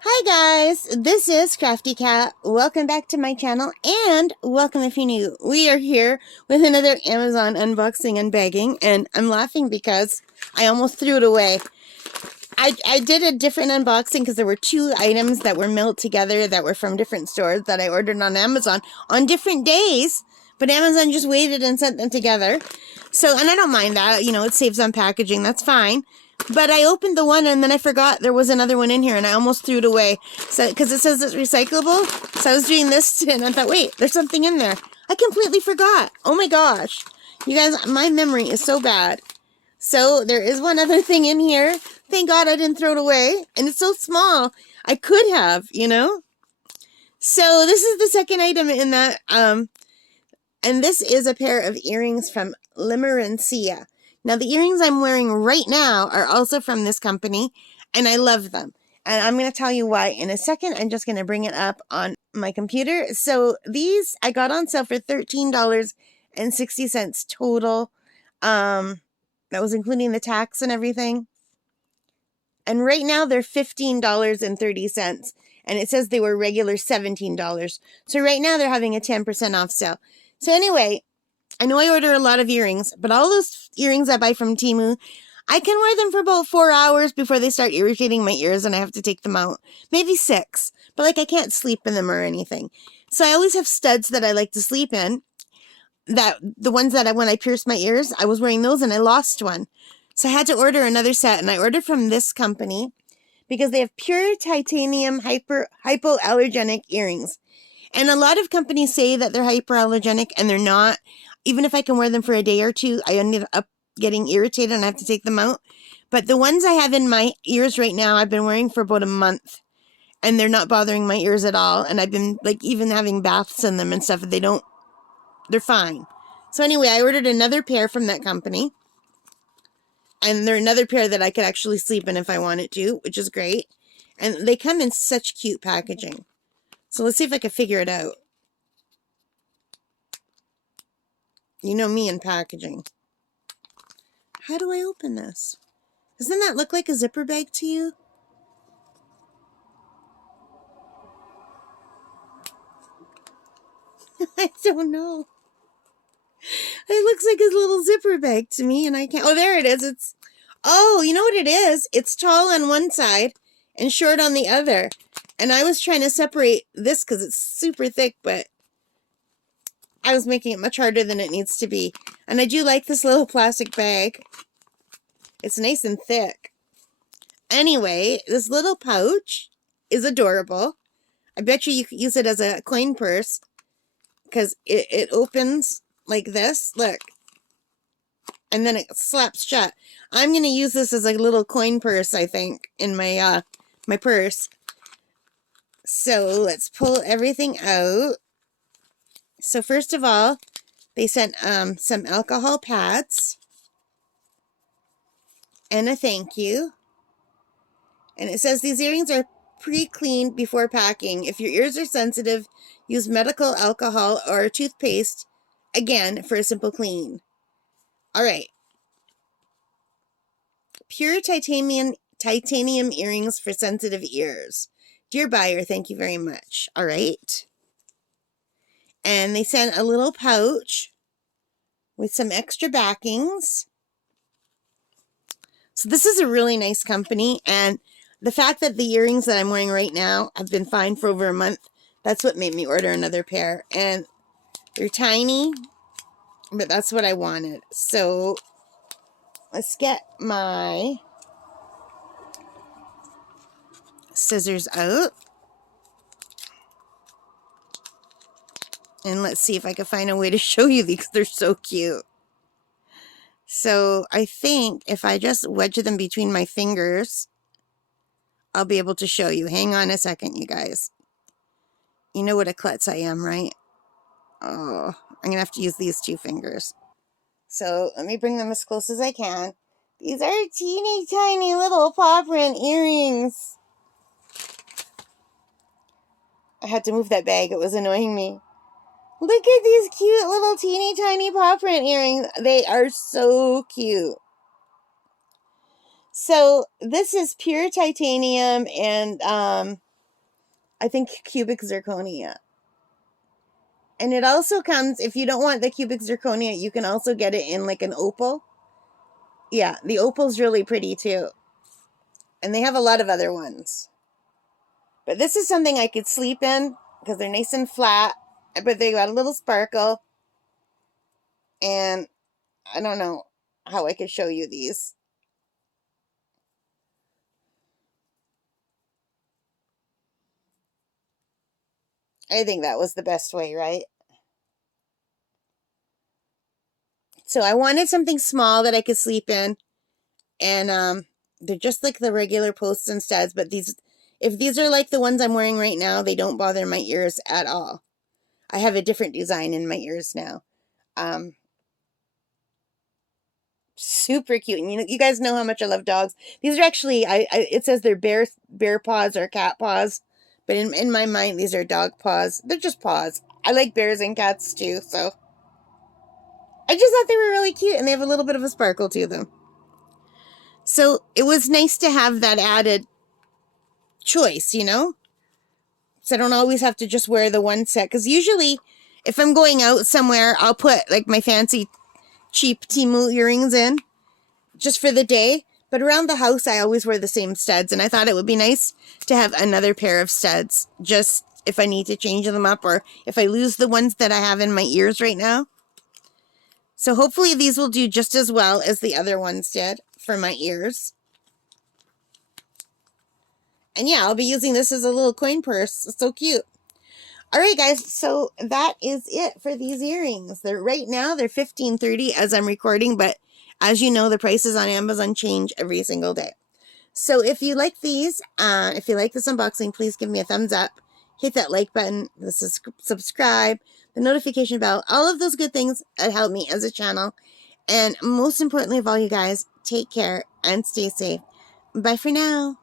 Hi guys, this is Crafty Cat. Welcome back to my channel and welcome if you're new. We are here with another Amazon unboxing and bagging, and I'm laughing because I almost threw it away. I did a different unboxing because there were two items that were mailed together that were from different stores that I ordered on Amazon on different days, but Amazon just waited and sent them together. So, and I don't mind that, it saves on packaging, that's fine. But I opened the one and then I forgot there was another one in here and I almost threw it away. So, because it says it's recyclable. So I was doing this and I thought, wait, there's something in there. I completely forgot. Oh my gosh. You guys, my memory is so bad. So there is one other thing in here. Thank God I didn't throw it away. And it's so small. I could have, So this is the second item in that. And this is a pair of earrings from Limerencia. Now, the earrings I'm wearing right now are also from this company, and I love them. And I'm going to tell you why in a second. I'm just going to bring it up on my computer. So these I got on sale for $13.60 total. That was including the tax and everything. And right now they're $15.30. And it says they were regular $17. So right now they're having a 10% off sale. So anyway, I know I order a lot of earrings, but all those earrings I buy from Temu, I can wear them for about 4 hours before they start irritating my ears and I have to take them out. Maybe 6, but I can't sleep in them or anything. So I always have studs that I like to sleep in. That the ones that when I pierced my ears, I was wearing those and I lost one. So I had to order another set, and I ordered from this company because they have pure titanium hypoallergenic earrings. And a lot of companies say that they're hyperallergenic, and they're not. Even if I can wear them for a day or two, I ended up getting irritated and I have to take them out. But the ones I have in my ears right now, I've been wearing for about a month, and they're not bothering my ears at all. And I've been even having baths in them and stuff. They're fine. So anyway, I ordered another pair from that company. And they're another pair that I could actually sleep in if I wanted to, which is great. And they come in such cute packaging. So let's see if I can figure it out. You know me and packaging. How do I open this? Doesn't that look like a zipper bag to you? I don't know. It looks like a little zipper bag to me, and I can't. Oh, there it is. Oh, you know what it is? It's tall on one side and short on the other. And I was trying to separate this because it's super thick, but I was making it much harder than it needs to be. And I do like this little plastic bag. It's nice and thick. Anyway, this little pouch is adorable. I bet you could use it as a coin purse because it opens like this. Look. And then it slaps shut. I'm going to use this as a little coin purse, I think, in my my purse. So let's pull everything out. So first of all, they sent some alcohol pads and a thank you. And it says these earrings are pre-cleaned before packing. If your ears are sensitive, use medical alcohol or toothpaste, again, for a simple clean. All right. Pure titanium earrings for sensitive ears. Dear buyer, thank you very much. All right. And they sent a little pouch with some extra backings. So this is a really nice company, and the fact that the earrings that I'm wearing right now have been fine for over a month, that's what made me order another pair. And they're tiny, but that's what I wanted. So let's get my scissors out. And let's see if I can find a way to show you these. They're so cute. So I think if I just wedge them between my fingers, I'll be able to show you. Hang on a second, you guys. You know what a klutz I am, right? Oh, I'm going to have to use these two fingers. So let me bring them as close as I can. These are teeny tiny little paw print earrings. I had to move that bag. It was annoying me. Look at these cute little teeny tiny paw print earrings. They are so cute. So this is pure titanium, and I think cubic zirconia. And it also comes, if you don't want the cubic zirconia, you can also get it in like an opal. Yeah, the opal's really pretty too. And they have a lot of other ones. But this is something I could sleep in because they're nice and flat, but they got a little sparkle. And I don't know how I could show you these. I think that was the best way, right? So I wanted something small that I could sleep in. And they're just like the regular posts and studs, but if these are like the ones I'm wearing right now, they don't bother my ears at all. I have a different design in my ears now. Super cute. And you guys know how much I love dogs. These are actually, it says they're bear paws or cat paws, but in my mind, these are dog paws. They're just paws. I like bears and cats too, so I just thought they were really cute, and they have a little bit of a sparkle to them. So it was nice to have that added choice, So I don't always have to just wear the one set. Because usually, if I'm going out somewhere, I'll put like my fancy cheap Temu earrings in just for the day. But around the house, I always wear the same studs. And I thought it would be nice to have another pair of studs just if I need to change them up or if I lose the ones that I have in my ears right now. So hopefully these will do just as well as the other ones did for my ears. And yeah, I'll be using this as a little coin purse. It's so cute. All right, guys, so that is it for these earrings. Right now they're $15.30 as I'm recording, but as you know, the prices on Amazon change every single day. So if you like these, if you like this unboxing, please give me a thumbs up. Hit that like button, subscribe, the notification bell, all of those good things that help me as a channel. And most importantly of all, you guys, take care and stay safe. Bye for now.